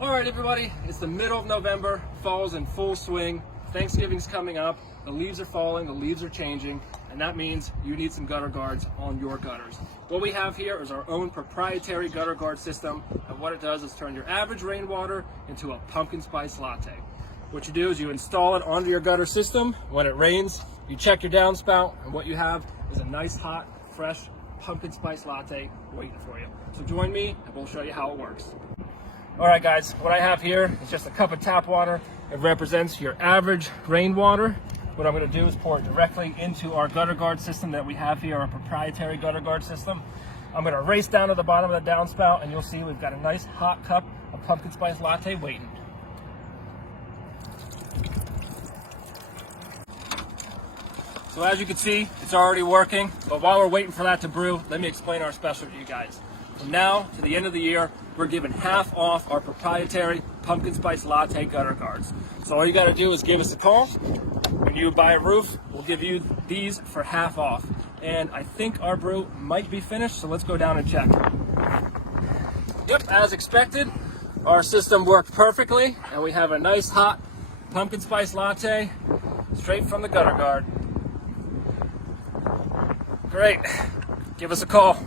All right, everybody, it's the middle of November, fall's in full swing, Thanksgiving's coming up, the leaves are falling, the leaves are changing, and that means you need some gutter guards on your gutters. What we have here is our own proprietary gutter guard system, and what it does is turn your average rainwater into a pumpkin spice latte. What you do is you install it onto your gutter system. When it rains, you check your downspout, and what you have is a nice, hot, fresh pumpkin spice latte waiting for you. So join me, and we'll show you how it works. All right, guys, what I have here is just a cup of tap water. It represents your average rainwater. What I'm going to do is pour it directly into our gutter guard system that we have here, our proprietary gutter guard system. I'm going to race down to the bottom of the downspout, and you'll see we've got a nice hot cup of pumpkin spice latte waiting. So as you can see, it's already working, but while we're waiting for that to brew, let me explain our special to you guys. From now to the end of the year, we're giving half off our proprietary pumpkin spice latte gutter guards. So all you got to do is give us a call. When you buy a roof, we'll give you these for half off. And I think our brew might be finished, so let's go down and check. Yep, as expected, our system worked perfectly, and we have a nice hot pumpkin spice latte straight from the gutter guard. Great. Give us a call.